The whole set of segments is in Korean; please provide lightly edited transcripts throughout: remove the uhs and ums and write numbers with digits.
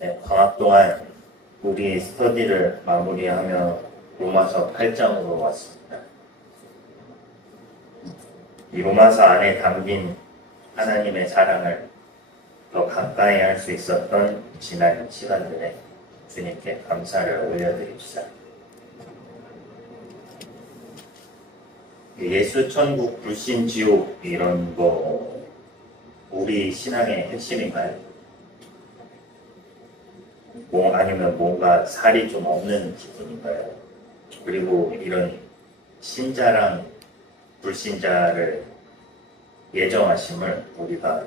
네, 방학 동안 우리 스터디를 마무리하며 로마서 8장으로 왔습니다. 이 로마서 안에 담긴 하나님의 사랑을 더 가까이 할 수 있었던 지난 시간들에 주님께 감사를 올려드립시다. 예수, 천국, 불신, 지옥 이런 거 우리 신앙의 핵심인가요? 아니면 뭔가 살이 좀 없는 기분인가요? 그리고 이런 신자랑 불신자를 예정하심을 우리가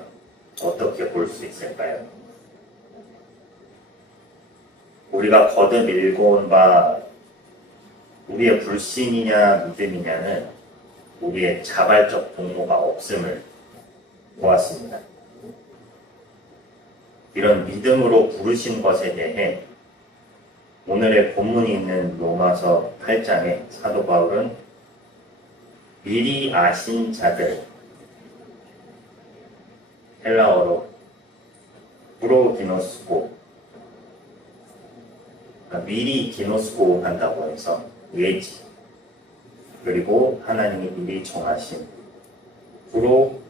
어떻게 볼 수 있을까요? 우리가 거듭 읽어온 바 우리의 불신이냐 믿음이냐는 우리의 자발적 동모가 없음을 보았습니다. 이런 믿음으로 부르신 것에 대해 오늘의 본문이 있는 로마서 8장에 사도 바울은 미리 아신 자들, 헬라어로 프로기노스고, 미리 기노스고 한다고 해서 예지, 그리고 하나님이 미리 정하신 프로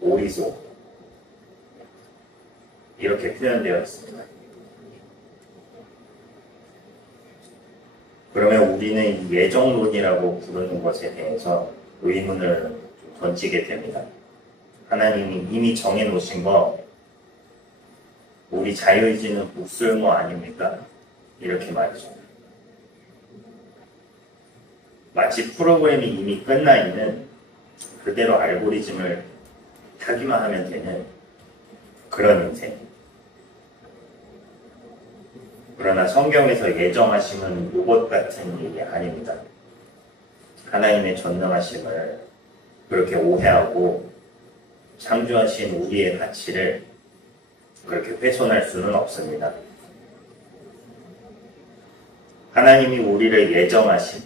오리소, 이렇게 표현되어 있습니다. 그러면 우리는 예정론이라고 부르는 것에 대해서 의문을 던지게 됩니다. 하나님이 이미 정해놓으신 거 우리 자유의지는 무쓸모 아닙니까? 이렇게 말이죠. 마치 프로그램이 이미 끝나 있는 그대로 알고리즘을 타기만 하면 되는 그런 인생. 그러나 성경에서 예정하심은 로봇 같은 일이 아닙니다. 하나님의 전능하심을 그렇게 오해하고 창조하신 우리의 가치를 그렇게 훼손할 수는 없습니다. 하나님이 우리를 예정하심,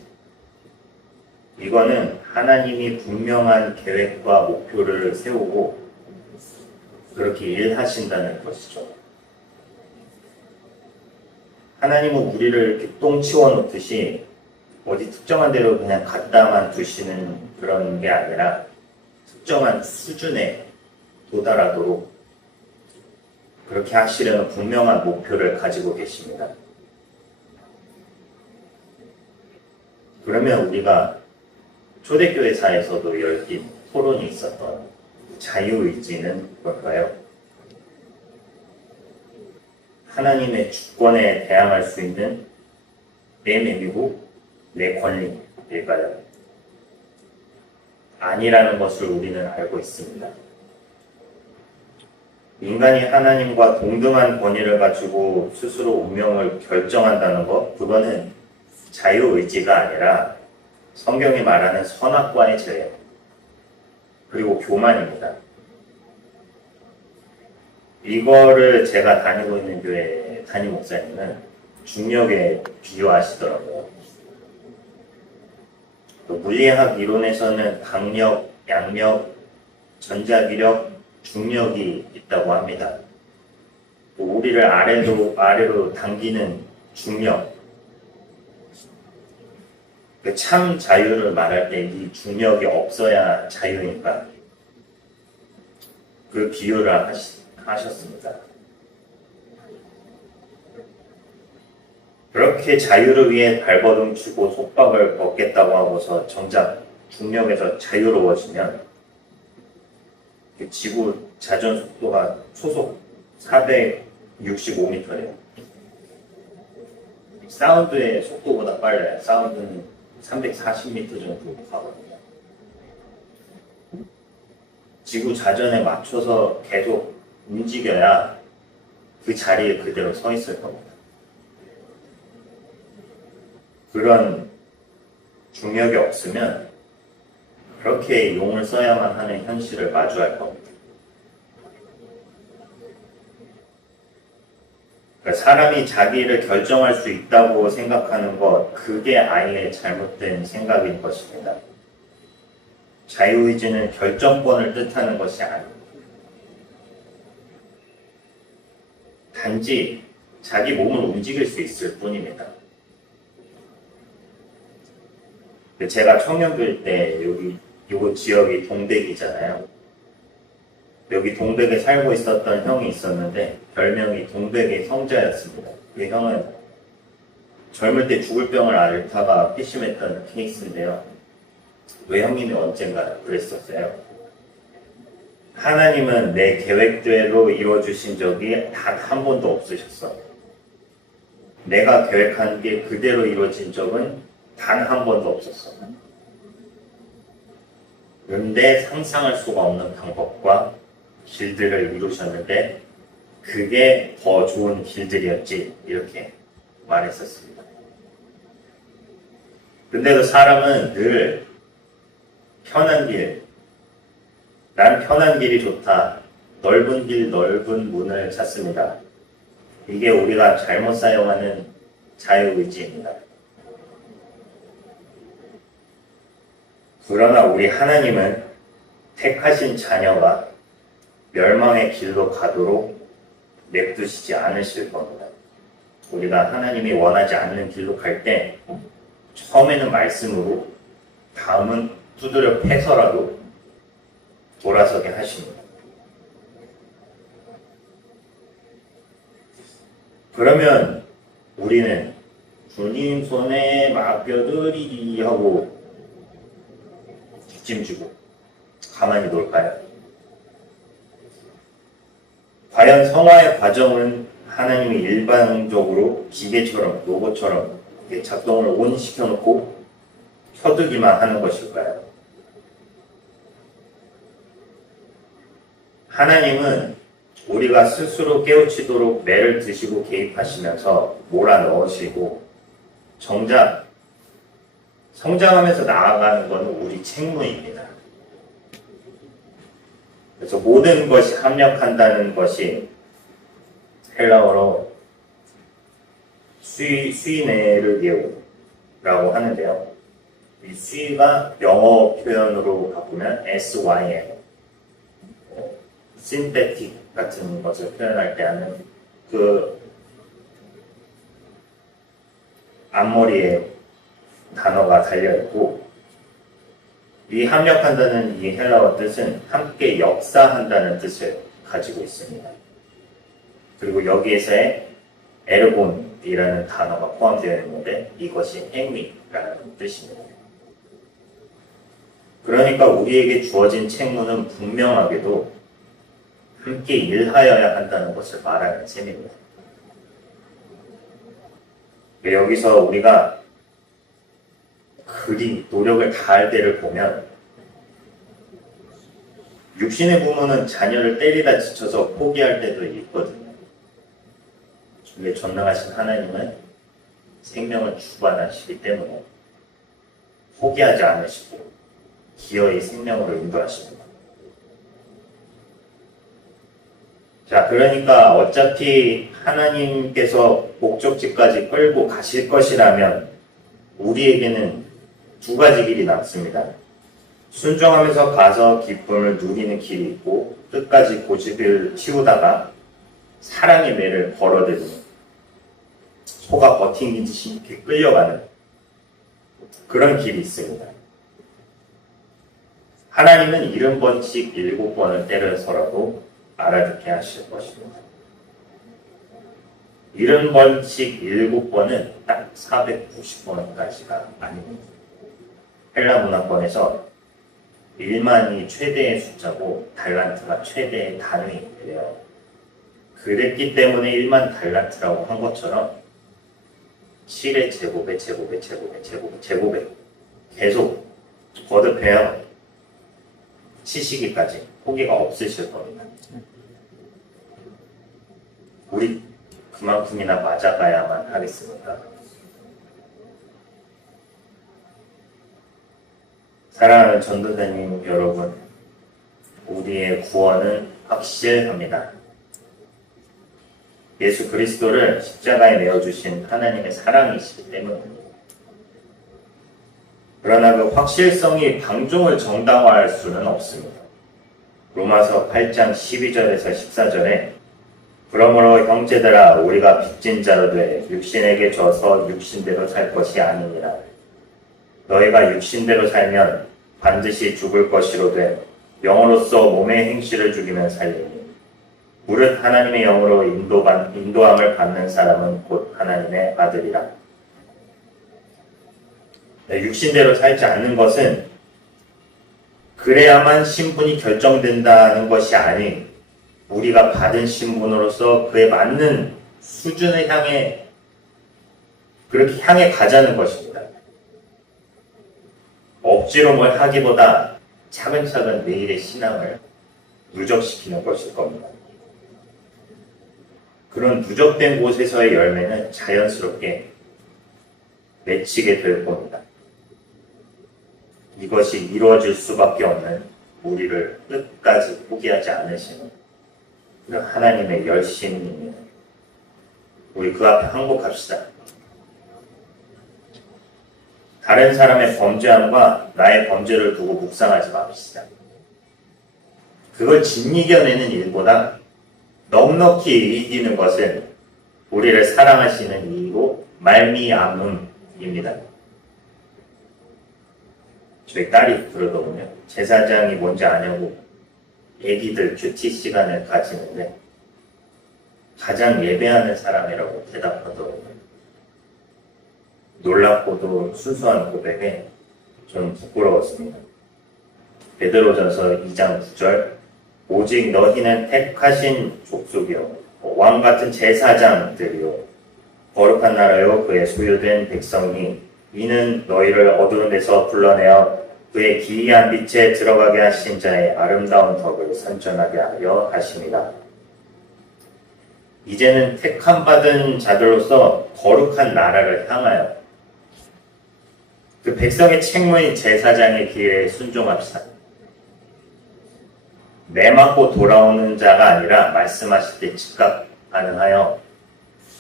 이거는 하나님이 분명한 계획과 목표를 세우고 그렇게 일하신다는 것이죠. 하나님은 우리를 이렇게 똥 치워놓듯이 어디 특정한 데로 그냥 갖다만 두시는 그런 게 아니라 특정한 수준에 도달하도록 그렇게 하시려는 분명한 목표를 가지고 계십니다. 그러면 우리가 초대교회사에서도 열린 토론이 있었던 자유의지는 뭘까요? 하나님의 주권에 대항할 수 있는 내 명이고 내 권리일까요? 아니라는 것을 우리는 알고 있습니다. 인간이 하나님과 동등한 권위를 가지고 스스로 운명을 결정한다는 것, 그거는 자유의지가 아니라 성경이 말하는 선악과의 죄, 그리고 교만입니다. 이거를 제가 다니고 있는 교회 담임 목사님은 중력에 비유하시더라고요. 물리학 이론에서는 강력, 양력, 전자기력, 중력이 있다고 합니다. 우리를 아래로 당기는 중력. 참 자유를 말할 때 이 중력이 없어야 자유니까 그 비유를 하셨습니다. 그렇게 자유를 위해 발버둥 치고 속박을 벗겠다고 하고서 정작 중력에서 자유로워지면 지구 자전 속도가 초속 465m래요. 사운드의 속도보다 빨라요. 사운드는 340m 정도 가거든요. 지구 자전에 맞춰서 계속 움직여야 그 자리에 그대로 서 있을 겁니다. 그런 중력이 없으면 그렇게 용을 써야만 하는 현실을 마주할 겁니다. 그러니까 사람이 자기를 결정할 수 있다고 생각하는 것, 그게 아예 잘못된 생각인 것입니다. 자유의지는 결정권을 뜻하는 것이 아닙니다. 단지 자기 몸을 움직일 수 있을 뿐입니다. 제가 청년교회 때 요 지역이 동백이잖아요. 여기 동백에 살고 있었던 형이 있었는데 별명이 동백의 성자였습니다. 그 형은 젊을 때 죽을 병을 앓다가 피심했던 케이스인데요. 외형님이 언젠가 그랬었어요. 하나님은 내 계획대로 이루어주신 적이 단 한 번도 없으셨어. 내가 계획한 게 그대로 이루어진 적은 단 한 번도 없었어. 그런데 상상할 수가 없는 방법과 길들을 이루셨는데 그게 더 좋은 길들이었지, 이렇게 말했었습니다. 근데도 사람은 늘 편한 길, 난 편한 길이 좋다, 넓은 길, 넓은 문을 찾습니다. 이게 우리가 잘못 사용하는 자유의지입니다. 그러나 우리 하나님은 택하신 자녀가 멸망의 길로 가도록 냅두시지 않으실 겁니다. 우리가 하나님이 원하지 않는 길로 갈 때 처음에는 말씀으로, 다음은 두드려 패서라도 돌아서게 하십니다. 그러면 우리는 주님 손에 맡겨드리기 하고 뒷짐지고 가만히 놀까요? 과연 성화의 과정은 하나님이 일반적으로 기계처럼, 로봇처럼 작동을 온 시켜놓고 켜두기만 하는 것일까요? 하나님은 우리가 스스로 깨우치도록 매를 드시고 개입하시면서 몰아넣으시고 정작 성장하면서 나아가는 것은 우리 책무입니다. 그래서 모든 것이 합력한다는 것이 헬라어로 수이네르게오라고 하는데요. 이 수이가 영어 표현으로 바꾸면 SYN, synthetic 같은 것을 표현할 때 하는 그 앞머리에 단어가 달려있고, 이 합력한다는 이 헬라어 뜻은 함께 역사한다는 뜻을 가지고 있습니다. 그리고 여기에서의 에르곤이라는 단어가 포함되어 있는데 이것이 행위라는 뜻입니다. 그러니까 우리에게 주어진 책무는 분명하게도 함께 일하여야 한다는 것을 말하는 셈입니다. 여기서 우리가 그리 노력을 다할 때를 보면 육신의 부모는 자녀를 때리다 지쳐서 포기할 때도 있거든요. 근데 전능하신 하나님은 생명을 주관하시기 때문에 포기하지 않으시고 기어이 생명으로 인도하십니다. 자, 그러니까 어차피 하나님께서 목적지까지 끌고 가실 것이라면 우리에게는 두 가지 길이 남습니다. 순종하면서 가서 기쁨을 누리는 길이 있고, 끝까지 고집을 피우다가 사랑의 매를 걸어들이는, 소가 버팅기듯이 이렇게 끌려가는 그런 길이 있습니다. 하나님은 70번씩 7번을 때려서라도 알아듣게 하실 것입니다. 70번씩 7번은 딱 490번까지가 아닙니다. 헬라 문화권에서 1만이 최대의 숫자고 달란트가 최대의 단위예요. 그랬기 때문에 1만 달란트라고 한 것처럼 7의 제곱에 제곱에 제곱에 제곱에 제곱에 계속 거듭해요. 치시기까지 포기가 없으실 겁니다. 우리 그만큼이나 맞아가야만 하겠습니까? 사랑하는 전도사님 여러분, 우리의 구원은 확실합니다. 예수 그리스도를 십자가에 내어주신 하나님의 사랑이시기 때문입니다. 그러나 그 확실성이 방종을 정당화할 수는 없습니다. 로마서 8장 12절에서 14절에 그러므로 형제들아 우리가 빚진 자로 돼 육신에게 져서 육신대로 살 것이 아니니라. 너희가 육신대로 살면 반드시 죽을 것이로되 영으로서 몸의 행실을 죽이면 살리니 무릇 하나님의 영으로 인도함을 받는 사람은 곧 하나님의 아들이라. 육신대로 살지 않는 것은 그래야만 신분이 결정된다는 것이 아닌 우리가 받은 신분으로서 그에 맞는 수준을 향해 그렇게 향해 가자는 것입니다. 억지로 뭘 하기보다 차근차근 내일의 신앙을 누적시키는 것일 겁니다. 그런 누적된 곳에서의 열매는 자연스럽게 맺히게 될 겁니다. 이것이 이루어질 수밖에 없는 우리를 끝까지 포기하지 않으시는 그런 하나님의 열심입니다. 우리 그 앞에 항복합시다. 다른 사람의 범죄함과 나의 범죄를 두고 묵상하지 맙시다. 그걸 짓이겨내는 일보다 넉넉히 이기는 것은 우리를 사랑하시는 이로 말미암음입니다. 저희 딸이 그러더군요. 제사장이 뭔지 아냐고 애기들 큐티 시간을 가지는데 가장 예배하는 사람이라고 대답하더라고요. 놀랍고도 순수한 고백에 좀 부끄러웠습니다. 베드로전서 2장 9절 오직 너희는 택하신 족속이요 왕같은 제사장들이요 거룩한 나라요 그의 소유된 백성이 이는 너희를 어두운 데서 불러내어 그의 기이한 빛에 들어가게 하신 자의 아름다운 덕을 선전하게 하려 하십니다. 이제는 택함 받은 자들로서 거룩한 나라를 향하여 그 백성의 책무인 제사장의 길에 순종합시다. 내맞고 돌아오는 자가 아니라 말씀하실 때 즉각 반응하여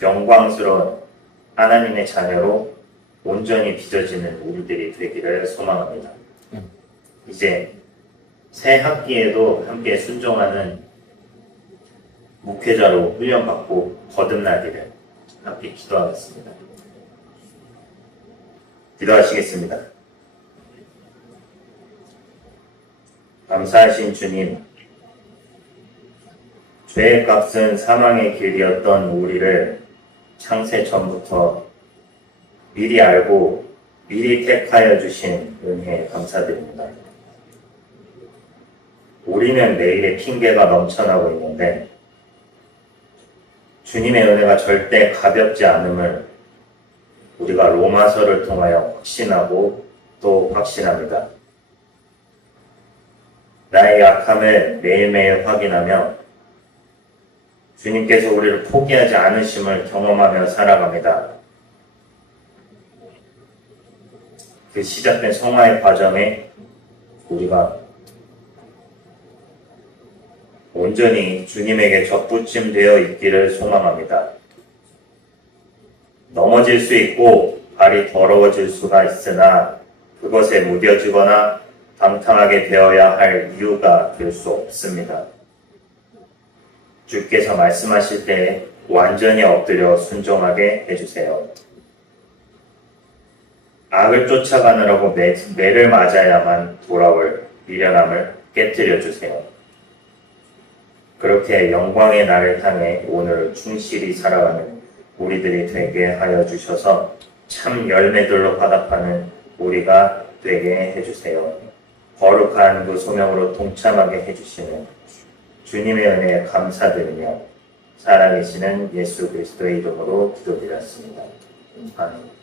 영광스러운 하나님의 자녀로 온전히 빚어지는 우리들이 되기를 소망합니다. 이제 새 학기에도 함께 순종하는 목회자로 훈련받고 거듭나기를 함께 기도하겠습니다. 기도하시겠습니다. 감사하신 주님, 죄의 값은 사망의 길이었던 우리를 창세 전부터 미리 알고 미리 택하여 주신 은혜에 감사드립니다. 우리는 내일의 핑계가 넘쳐나고 있는데 주님의 은혜가 절대 가볍지 않음을 우리가 로마서를 통하여 확신하고 또 확신합니다. 나의 약함을 매일매일 확인하며 주님께서 우리를 포기하지 않으심을 경험하며 살아갑니다. 그 시작된 성화의 과정에 우리가 온전히 주님에게 접붙임되어 있기를 소망합니다. 넘어질 수 있고 발이 더러워질 수가 있으나 그것에 무뎌지거나 방탕하게 되어야 할 이유가 될 수 없습니다. 주께서 말씀하실 때 완전히 엎드려 순종하게 해주세요. 악을 쫓아가느라고 매를 맞아야만 돌아올 미련함을 깨뜨려 주세요. 그렇게 영광의 날을 향해 오늘 충실히 살아가는 우리들이 되게 하여 주셔서 참 열매들로 화답하는 우리가 되게 해주세요. 거룩한 그 소명으로 동참하게 해주시는 주님의 은혜에 감사드리며 살아계시는 예수 그리스도의 이름으로 기도드렸습니다. 아멘.